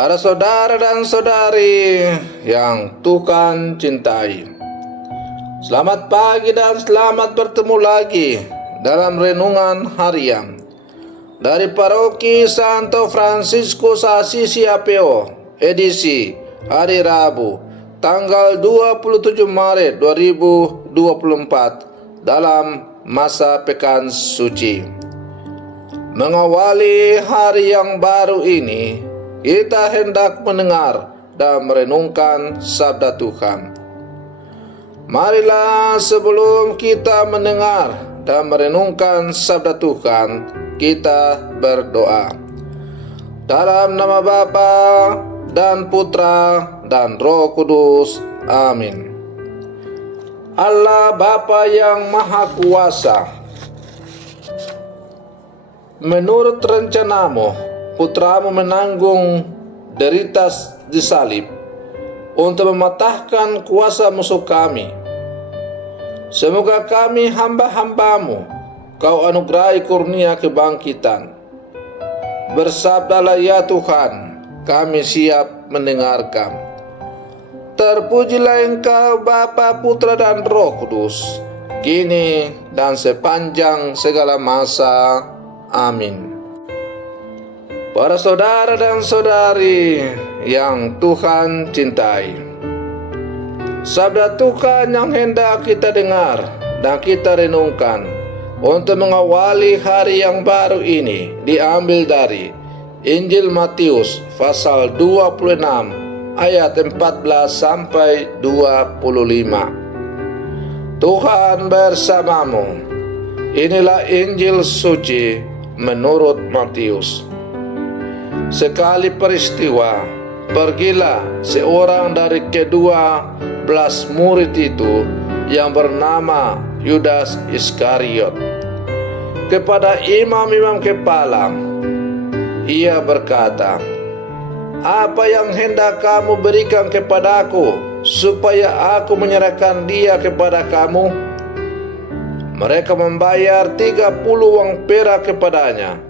Para saudara dan saudari yang Tuhan cintai, selamat pagi dan selamat bertemu lagi dalam renungan harian dari Paroki Santo Fransiskus Assisi APO, edisi hari Rabu, tanggal 27 Maret 2024 dalam masa Pekan Suci. Mengawali hari yang baru ini, kita hendak mendengar dan merenungkan sabda Tuhan. Marilah sebelum kita mendengar dan merenungkan sabda Tuhan, kita berdoa. Dalam nama Bapa dan Putra dan Roh Kudus. Amin. Allah Bapa yang Maha Kuasa, menurut rencanamu, Putramu menanggung derita disalib untuk mematahkan kuasa musuh kami. Semoga kami hamba-hambamu, Kau anugerahi kurnia kebangkitan. Bersabdalah ya Tuhan, kami siap mendengarkan. Terpujilah Engkau Bapa, Putra dan Roh Kudus, kini dan sepanjang segala masa. Amin. Para saudara dan saudari yang Tuhan cintai, sabda Tuhan yang hendak kita dengar dan kita renungkan untuk mengawali hari yang baru ini diambil dari Injil Matius pasal 26 ayat 14 sampai 25. Tuhan bersamamu. Inilah Injil suci menurut Matius. Sekali peristiwa, pergilah seorang dari ke-12 murid itu yang bernama Yudas Iskariot kepada imam-imam kepala. Ia berkata, "Apa yang hendak kamu berikan kepadaku supaya aku menyerahkan dia kepada kamu?" Mereka membayar 30 uang perak kepadanya,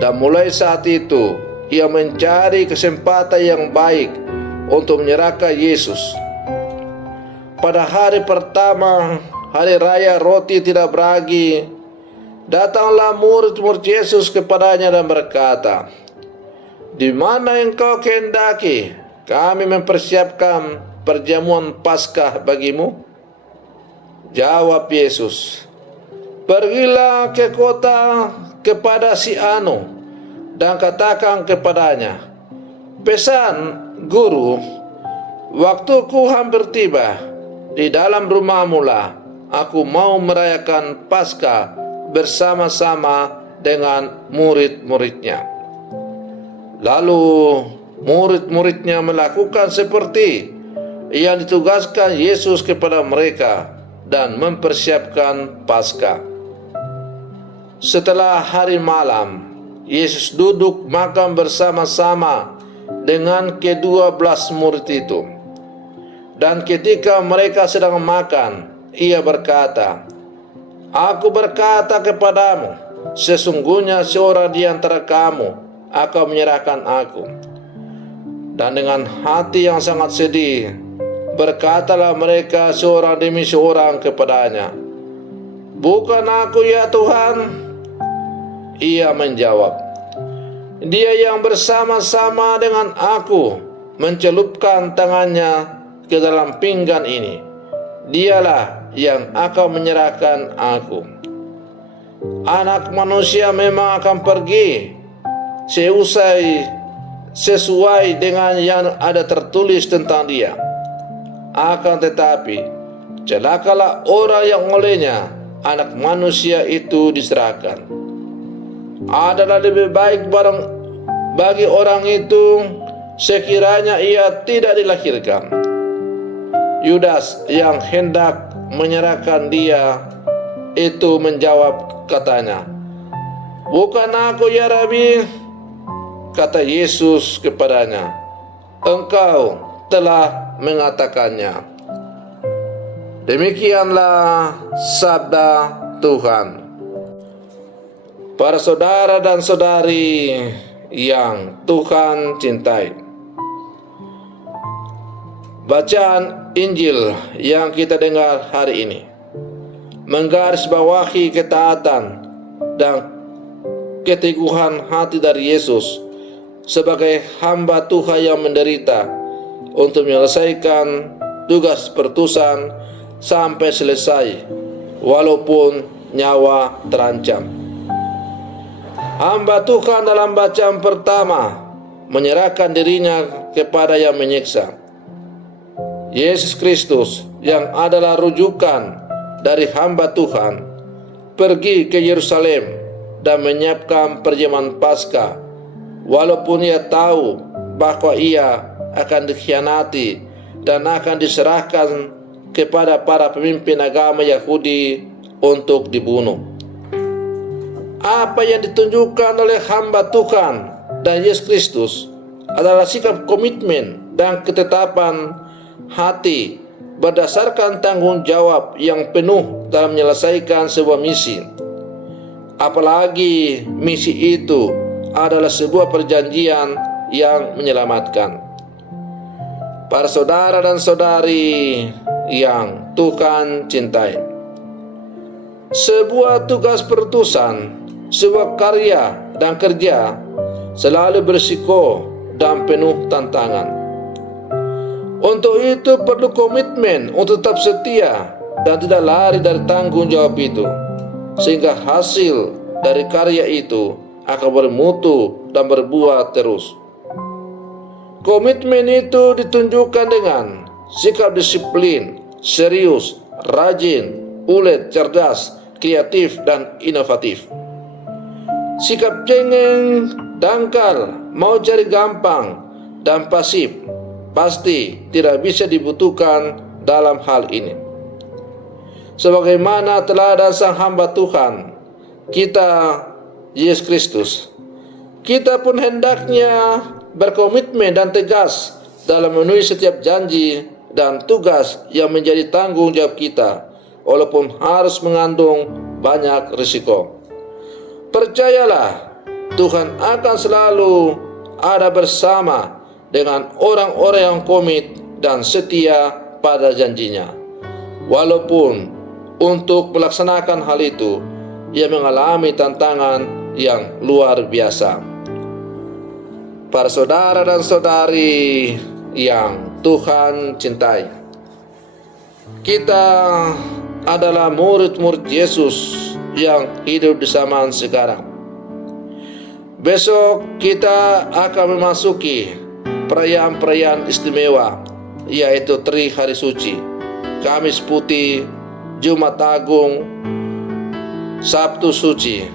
dan mulai saat itu ia mencari kesempatan yang baik untuk menyerahkan Yesus. Pada hari pertama, hari raya roti tidak beragi, datanglah murid-murid Yesus kepadanya dan berkata, "Di mana engkau kehendaki kami mempersiapkan perjamuan Paskah bagimu?" Jawab Yesus, "Pergilah ke kota kepada si Anu dan katakan kepadanya, pesan Guru, waktuku hampir tiba. Di dalam rumahmu lah aku mau merayakan Paskah bersama-sama dengan murid-muridnya." Lalu murid-muridnya melakukan seperti yang ditugaskan Yesus kepada mereka dan mempersiapkan Paskah. Setelah hari malam, Yesus duduk makan bersama-sama dengan ke-12 murid itu. Dan ketika mereka sedang makan, ia berkata, "Aku berkata kepadamu, sesungguhnya seorang di antara kamu akan menyerahkan aku." Dan dengan hati yang sangat sedih, berkatalah mereka seorang demi seorang kepadanya, "Bukan aku ya Tuhan?" Ia menjawab, "Dia yang bersama-sama dengan aku mencelupkan tangannya ke dalam pinggan ini, dialah yang akan menyerahkan aku. Anak manusia memang akan pergi sesuai dengan yang ada tertulis tentang dia. Akan tetapi, celakalah orang yang olehnya anak manusia itu diserahkan. Adalah lebih baik bagi orang itu sekiranya ia tidak dilahirkan." Yudas yang hendak menyerahkan dia itu menjawab katanya, "Bukan aku ya Rabi." Kata Yesus kepadanya, "Engkau telah mengatakannya." Demikianlah sabda Tuhan. Para saudara dan saudari yang Tuhan cintai, Bacaan Injil yang kita dengar hari ini menggarisbawahi ketaatan dan keteguhan hati dari Yesus sebagai hamba Tuhan yang menderita untuk menyelesaikan tugas perutusan sampai selesai walaupun nyawa terancam. Hamba Tuhan dalam bacaan pertama menyerahkan dirinya kepada yang menyiksa. Yesus Kristus yang adalah rujukan dari hamba Tuhan pergi ke Yerusalem dan menyiapkan perjamuan Paskah, walaupun ia tahu bahwa ia akan dikhianati dan akan diserahkan kepada para pemimpin agama Yahudi untuk dibunuh. Apa yang ditunjukkan oleh hamba Tuhan dan Yesus Kristus adalah sikap komitmen dan ketetapan hati berdasarkan tanggung jawab yang penuh dalam menyelesaikan sebuah misi. Apalagi misi itu adalah sebuah perjanjian yang menyelamatkan. Para saudara dan saudari yang Tuhan cintai, sebuah tugas perutusan, sebuah karya dan kerja selalu berisiko dan penuh tantangan. Untuk itu perlu komitmen untuk tetap setia dan tidak lari dari tanggung jawab itu, sehingga hasil dari karya itu akan bermutu dan berbuah terus. Komitmen itu ditunjukkan dengan sikap disiplin, serius, rajin, ulet, cerdas, kreatif, dan inovatif. Sikap cengeng, dangkal, mau cari gampang, dan pasif pasti tidak bisa dibutuhkan dalam hal ini. Sebagaimana teladan sang hamba Tuhan kita, Yesus Kristus, kita pun hendaknya berkomitmen dan tegas dalam memenuhi setiap janji dan tugas yang menjadi tanggung jawab kita, walaupun harus mengandung banyak risiko. Percayalah, Tuhan akan selalu ada bersama dengan orang-orang yang komit dan setia pada janjinya, walaupun untuk melaksanakan hal itu ia mengalami tantangan yang luar biasa. Para saudara dan saudari yang Tuhan cintai, kita adalah murid-murid Yesus yang hidup di zaman sekarang. Besok kita akan memasuki perayaan-perayaan istimewa, yaitu Tri Hari Suci, Kamis Putih, Jumat Agung, Sabtu Suci,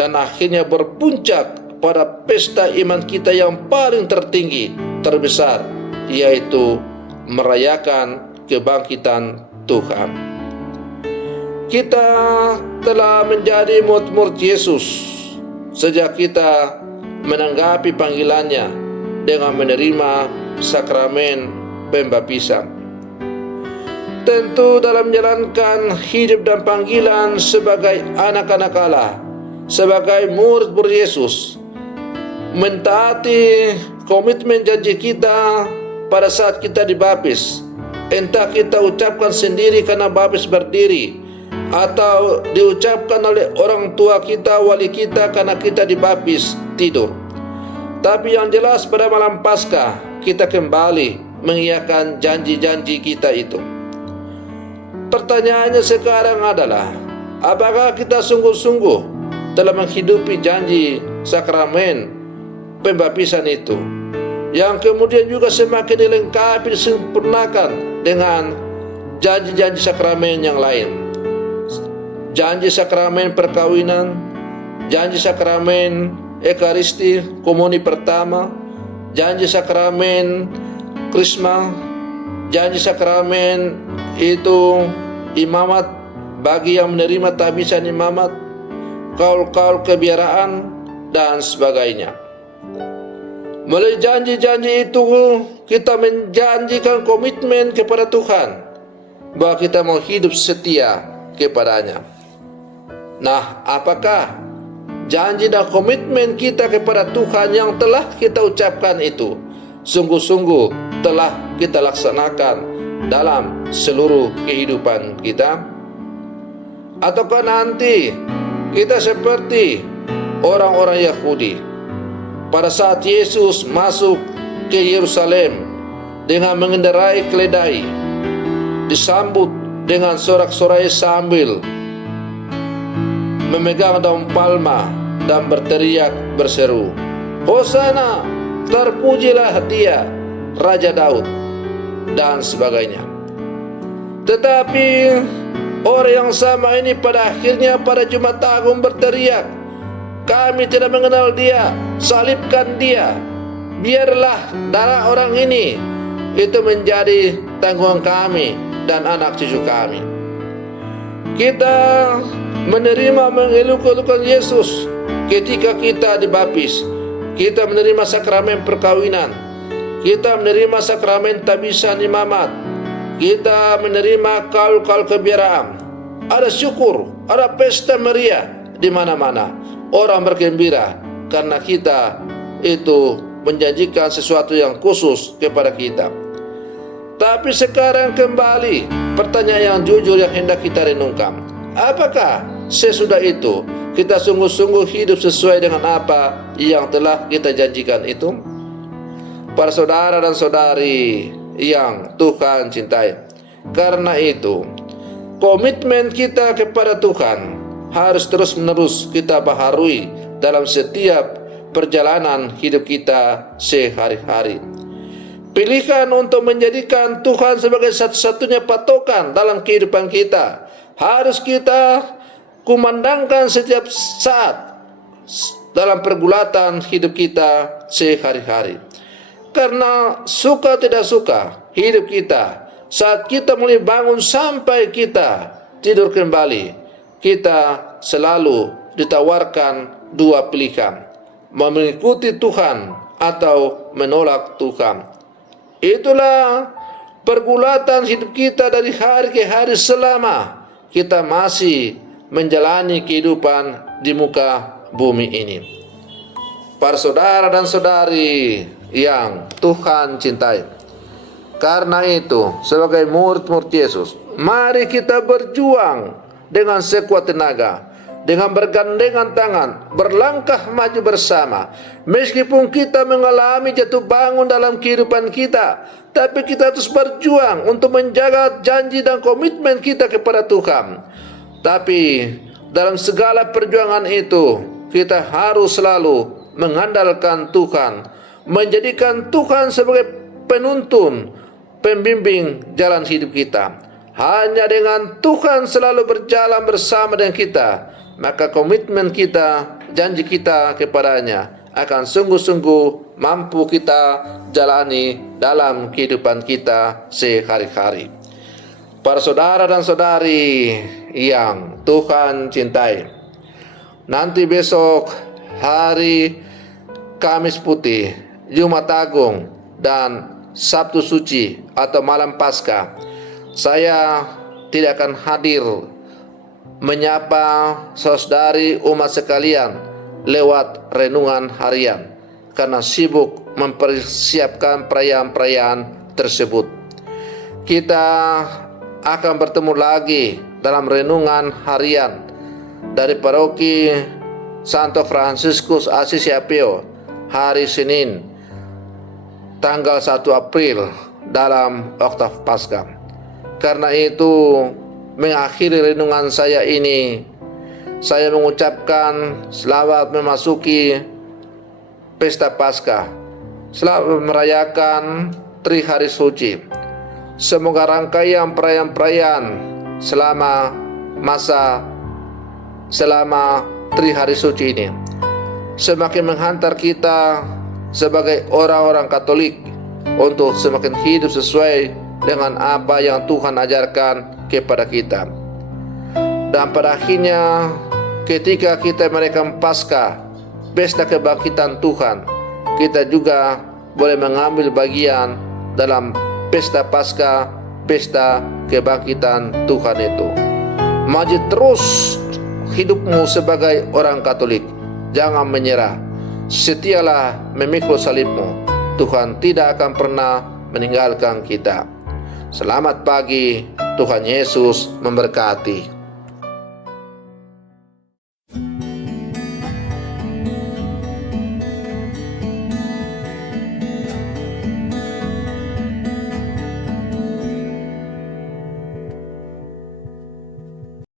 dan akhirnya berpuncak pada pesta iman kita yang paling tertinggi, terbesar, yaitu merayakan kebangkitan Tuhan. Kita telah menjadi murid-murid Yesus sejak kita menanggapi panggilannya dengan menerima sakramen pembaptisan. Tentu dalam menjalankan hidup dan panggilan sebagai anak-anak Allah, sebagai murid-murid Yesus, mentaati komitmen janji kita pada saat kita dibaptis, entah kita ucapkan sendiri karena baptis berdiri, atau diucapkan oleh orang tua kita, wali kita karena kita dibaptis tidur. Tapi yang jelas pada malam Paskah kita kembali mengiyakan janji-janji kita itu. Pertanyaannya sekarang adalah, apakah kita sungguh-sungguh telah menghidupi janji sakramen pembaptisan itu, yang kemudian juga semakin dilengkapi, disempurnakan dengan janji-janji sakramen yang lain. Janji sakramen perkawinan, janji sakramen Ekaristi, komuni pertama, janji sakramen Krisma, janji sakramen itu imamat bagi yang menerima tabisan imamat, kaul-kaul kebiaraan, dan sebagainya. Melalui janji-janji itu kita menjanjikan komitmen kepada Tuhan bahwa kita mau hidup setia kepadanya. Nah, apakah janji dan komitmen kita kepada Tuhan yang telah kita ucapkan itu sungguh-sungguh telah kita laksanakan dalam seluruh kehidupan kita? Ataukah nanti kita seperti orang-orang Yahudi pada saat Yesus masuk ke Yerusalem dengan mengendarai keledai, disambut dengan sorak-sorai sambil memegang daun palma dan berteriak berseru, "Hosana, terpujilah Dia, Raja Daud," dan sebagainya. Tetapi orang yang sama ini pada akhirnya pada Jumat Agung berteriak, "Kami tidak mengenal Dia, salibkan Dia. Biarlah darah orang ini itu menjadi tanggungan kami dan anak cucu kami." Kita menerima mengeluh-elukan Yesus ketika kita dibaptis. Kita menerima sakramen perkawinan. Kita menerima sakramen tabisan imamat. Kita menerima kaul-kaul kebiaraan. Ada syukur, ada pesta meriah di mana-mana. Orang bergembira karena kita itu menjanjikan sesuatu yang khusus kepada kita. Tapi sekarang kembali pertanyaan yang jujur yang hendak kita renungkan. Apakah sesudah itu kita sungguh-sungguh hidup sesuai dengan apa yang telah kita janjikan itu? Para saudara dan saudari yang Tuhan cintai, karena itu komitmen kita kepada Tuhan harus terus-menerus kita baharui dalam setiap perjalanan hidup kita sehari-hari. Pilihan untuk menjadikan Tuhan sebagai satu-satunya patokan dalam kehidupan kita harus kita kumandangkan setiap saat dalam pergulatan hidup kita sehari-hari. Karena suka tidak suka hidup kita, saat kita mulai bangun sampai kita tidur kembali, kita selalu ditawarkan dua pilihan: mengikuti Tuhan atau menolak Tuhan. Itulah pergulatan hidup kita dari hari ke hari selama kita masih menjalani kehidupan di muka bumi ini. Para saudara dan saudari yang Tuhan cintai, karena itu sebagai murid-murid Yesus, mari kita berjuang dengan sekuat tenaga, dengan bergandengan tangan, berlangkah maju bersama. Meskipun kita mengalami jatuh bangun dalam kehidupan kita, tapi kita terus berjuang untuk menjaga janji dan komitmen kita kepada Tuhan. Tapi dalam segala perjuangan itu, kita harus selalu mengandalkan Tuhan, menjadikan Tuhan sebagai penuntun, pembimbing jalan hidup kita. Hanya dengan Tuhan selalu berjalan bersama dengan kita, maka komitmen kita, janji kita kepadanya akan sungguh-sungguh mampu kita jalani dalam kehidupan kita sehari-hari. Para saudara dan saudari yang Tuhan cintai, nanti besok hari Kamis Putih, Jumat Agung, dan Sabtu Suci atau Malam Paskah, saya tidak akan hadir menyapa saudari umat sekalian lewat renungan harian karena sibuk mempersiapkan perayaan-perayaan tersebut. Kita akan bertemu lagi dalam renungan harian dari paroki Santo Fransiskus Assisi Apio hari Senin tanggal 1 April dalam Oktav Paskah. Karena itu, mengakhiri renungan saya ini, saya mengucapkan selamat memasuki Pesta Paskah, selamat merayakan Tri Hari Suci. Semoga rangkaian perayaan-perayaan selama Tri Hari Suci ini semakin menghantar kita sebagai orang-orang Katolik untuk semakin hidup sesuai dengan apa yang Tuhan ajarkan kepada kita. Dan pada akhirnya, ketika kita merayakan Paskah, pesta kebangkitan Tuhan, kita juga boleh mengambil bagian dalam pesta Paskah, pesta kebangkitan Tuhan itu. Maju terus hidupmu sebagai orang Katolik, jangan menyerah. Setialah memikul salibmu. Tuhan tidak akan pernah meninggalkan kita. Selamat pagi, Tuhan Yesus memberkati.